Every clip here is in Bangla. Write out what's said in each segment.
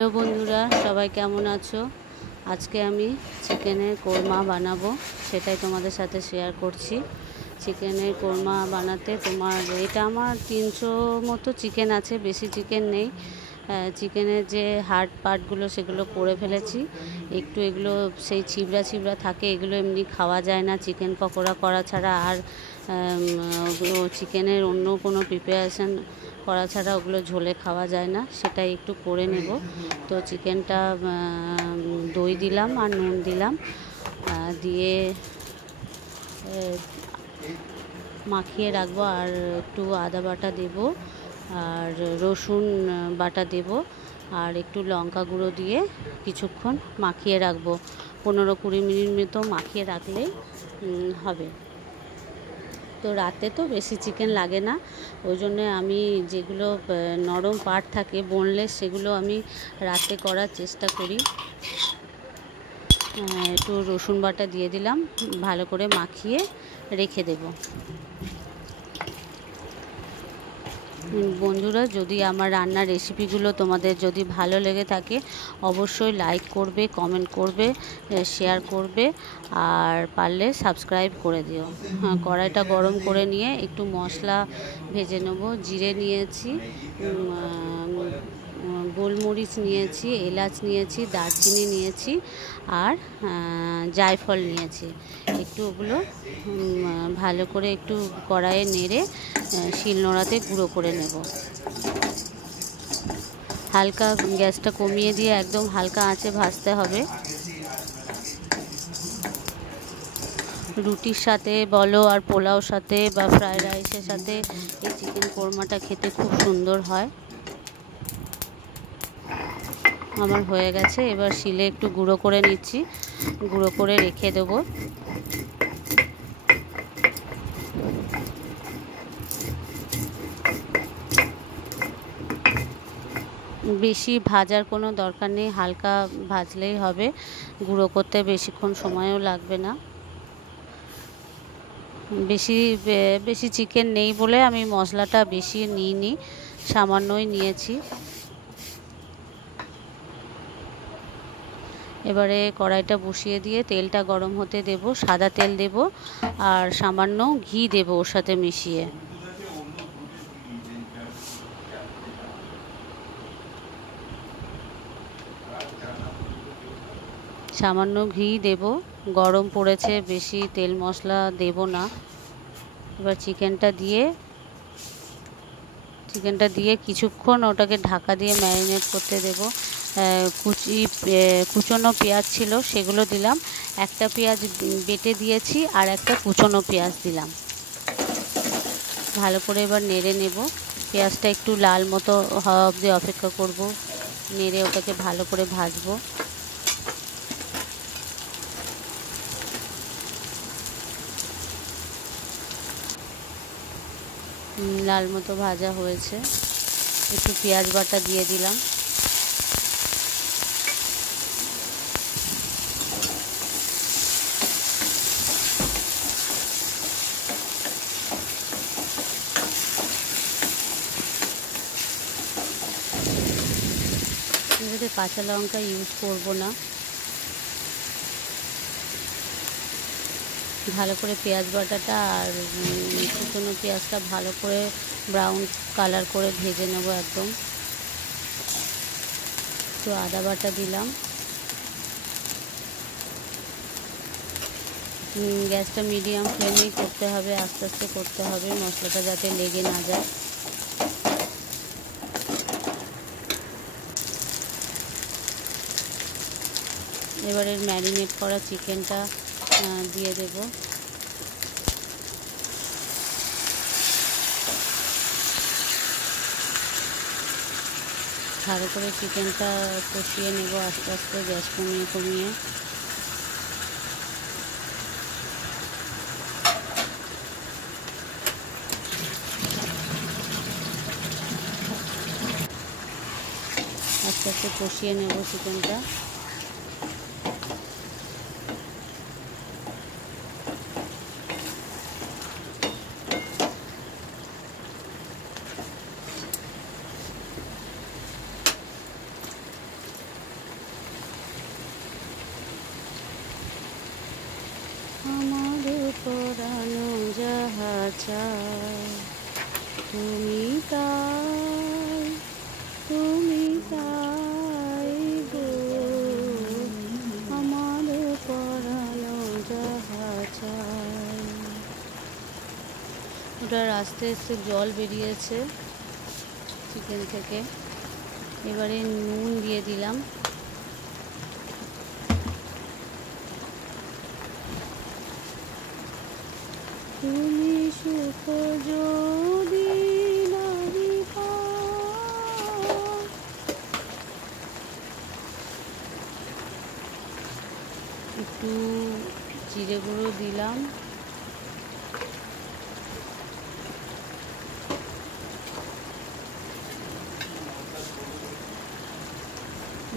হ্যালো বন্ধুরা, সবাই কেমন আছো? আজকে আমি চিকেনের কোরমা বানাবো, সেটাই তোমাদের সাথে শেয়ার করছি। চিকেনের কোরমা বানাতে এটা আমার 300 মতো চিকেন আছে, বেশি চিকেন নেই। চিকেনের যে হার্ড পার্টগুলো সেগুলো করে ফেলেছি। একটু এগুলো সেই ছিবড়া ছিবড়া থাকে, এগুলো এমনি খাওয়া যায় না চিকেন পকোড়া করা ছাড়া। আর চিকেনের অন্য কোনো প্রিপারেশান করা ছাড়া ওগুলো ঝোলে খাওয়া যায় না, সেটাই একটু করে নেব। তো চিকেনটা দই দিলাম আর নুন দিলাম, দিয়ে মাখিয়ে রাখবো। আর একটু আদা বাটা দেব, আর রসুন বাটা দেব, আর একটু লঙ্কা গুঁড়ো দিয়ে কিছুক্ষণ মাখিয়ে রাখবো। 15-20 মিনিট মতো মাখিয়ে রাখলেই হবে। তো রাতে তো বেশি চিকেন লাগে না, ওই জন্যে আমি যেগুলো নরম পার্ট থাকে বোনলেস, সেগুলো আমি রাতে করার চেষ্টা করি। একটু রসুন বাটা দিয়ে দিলাম, ভালো করে মাখিয়ে রেখে দেব। বন্ধুরা, যদি আমার রান্নার রেসিপিগুলো তোমাদের যদি ভালো লেগে থাকে, অবশ্যই লাইক করবে, কমেন্ট করবে, শেয়ার করবে, আর পারলে সাবস্ক্রাইব করে দিও। কড়াইটা গরম করে নিয়ে একটু মশলা ভেজে নেব। জিরে নিয়েছি, গোলমরিচ নিয়েছি, এলাচ নিয়েছি, দারচিনি নিয়েছি, আর জায়ফল নিয়েছি। একটু ওগুলো ভালো করে একটু কড়াইয়ে নেড়ে শিলনোড়াতে গুঁড়ো করে নেব। হালকা গ্যাসটা কমিয়ে দিয়ে একদম হালকা আঁচে ভাজতে হবে। রুটির সাথে বলো, আর পোলাওর সাথে বা ফ্রায়েড রাইসের সাথে এই চিকেন কোরমাটা খেতে খুব সুন্দর হয়। আমার হয়ে গেছে, এবার শিলে একটু গুঁড়ো করে নিচ্ছি, গুঁড়ো করে রেখে দেবো। বেশি ভাজার কোনো দরকার নেই, হালকা ভাজলেই হবে, গুঁড়ো করতে বেশিক্ষণ সময়ও লাগবে না। বেশি চিকেন নেই বলে আমি মশলাটা বেশি নিইনি, সামান্যই নিয়েছি। এবারে কড়াইটা বসিয়ে দিয়ে তেলটা গরম হতে দেব, সাদা তেল দেব, আর সামান্য ঘি দেব ওর সাথে মিশিয়ে। সামান্য ঘি দেব, গরম পড়েছে, বেশি তেল মশলা দেব না। এবার চিকেনটা দিয়ে কিছুক্ষণ ওটাকে ঢাকা দিয়ে ম্যারিনেট করতে দেব। কুচনো পেঁয়াজ ছিল, সেগুলো দিলাম। একটা পেঁয়াজ বেটে দিয়েছি, আর একটা কুচনো পেঁয়াজ দিলাম। ভালো করে এবার নেড়ে নেব। পেঁয়াজটা একটু লাল মতো হওয়া অবধি অপেক্ষা করব, নেড়ে ওটাকে ভালো করে ভাজবো। লাল মতো ভাজা হয়েছে, একটু পেঁয়াজ বাটা দিয়ে দিলাম। এটাতে কাঁচা লঙ্কা ইউজ করব না। ভালো করে পেঁয়াজ বাটাটা আর কুচনো পেঁয়াজটা ভালো করে ব্রাউন কালার করে ভেজে নেব একদম। একটু আদা বাটা দিলাম। গ্যাসটা মিডিয়াম ফ্লেমেই করতে হবে, আস্তে আস্তে করতে হবে, মশলাটা যাতে লেগে না যায়। এবারে ম্যারিনেট করা চিকেনটা দিয়ে দেব। ভালো করে চিকেনটা কষিয়ে নেব আস্তে আস্তে, গ্যাস কমিয়ে কমিয়ে। আস্তে আস্তে কষিয়ে নেব চিকেনটা। পরানো যাহা চায় তুমি তাই গো, আমার পরানো যাহা চায়। ওটার আস্তে আস্তে জল বেরিয়েছে চিকেন থেকে। এবারে নুন দিয়ে দিলাম, তুমি সুখ যদি নাহি পাও, একটু জিরে গুঁড়ো দিলাম,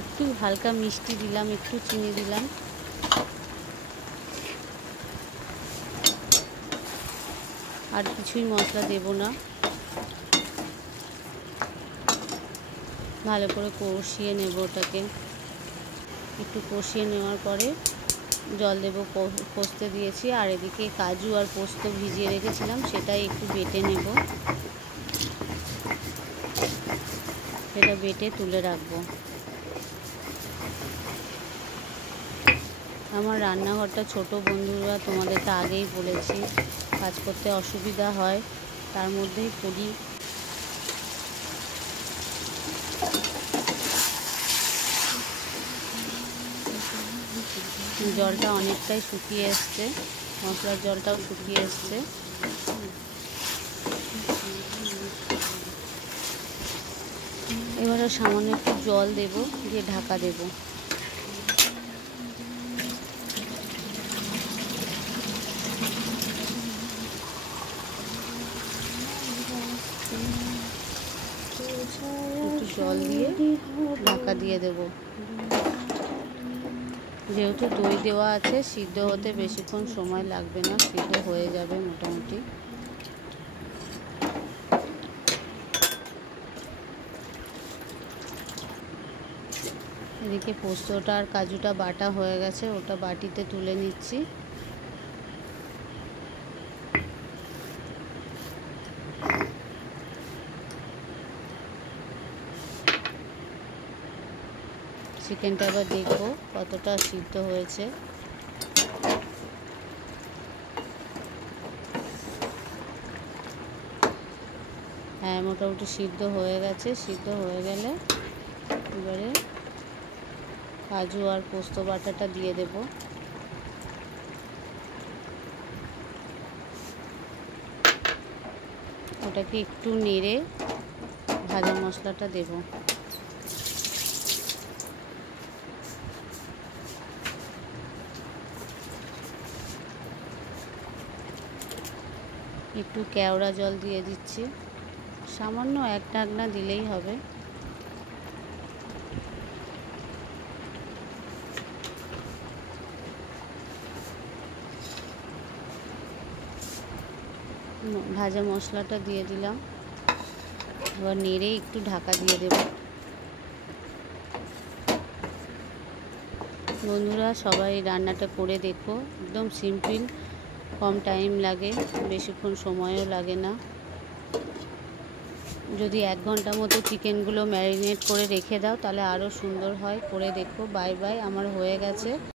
একটু হালকা মিষ্টি দিলাম, একটু চিনি দিলাম, আর কিছুই মশলা দেব না। ভালো করে কষিয়ে নেব ওটাকে। একটু কষিয়ে নেওয়ার পরে জল দেব। পোস্ত দিয়েছি, আর এদিকে কাজু আর পোস্ত ভিজিয়ে রেখেছিলাম, সেটাই একটু বেটে নেব। এটা বেটে তুলে রাখবো। আমার রান্নাঘরটা ছোট বন্ধুরা, তোমাদের তো আগেই বলেছি, কাজ করতে অসুবিধা হয়, তার মধ্যেই করি। জলটা অনেকটাই শুকিয়ে এসছে, মশলার জলটাও শুকিয়ে এসছে। এবারে সামান্য একটু জল দেব, দিয়ে ঢাকা দেব। একটু জল দিয়ে ঢাকা দিয়ে দেব। যেহেতু দই দেওয়া আছে, সিদ্ধ হতে বেশিক্ষণ সময় লাগবে না, সিদ্ধ হয়ে যাবে মোটামুটি। এদিকে পোস্তটা আর কাজুটা বাটা হয়ে গেছে, ওটা বাটিতে তুলে নিচ্ছি। চিকেনটা আবার দেখবো কতটা সিদ্ধ হয়েছে। হ্যাঁ, মোটামুটি সিদ্ধ হয়ে গেছে। সিদ্ধ হয়ে গেলে এবারে কাজু আর পোস্ত বাটাটা দিয়ে দেব। ওটাকে একটু নেড়ে ভাজা মশলাটা দেব। একটু কেওড়া জল দিয়ে দিচ্ছি, সামান্য এক ঢাকনা দিলেই হবে। ভাজা মশলাটা দিয়ে দিলাম, এবার নেড়ে একটু ঢাকা দিয়ে দেব। বন্ধুরা, সবাই রান্নাটা করে দেখো, একদম সিম্পল, কম টাইম লাগে, বেশিক্ষণ সময়ও লাগে না। যদি 1 ঘন্টা মতো চিকেনগুলো ম্যারিনেট করে রেখে দাও, তাহলে আরও সুন্দর হয়। করে দেখো। বাই বাই, আমার হয়ে গেছে।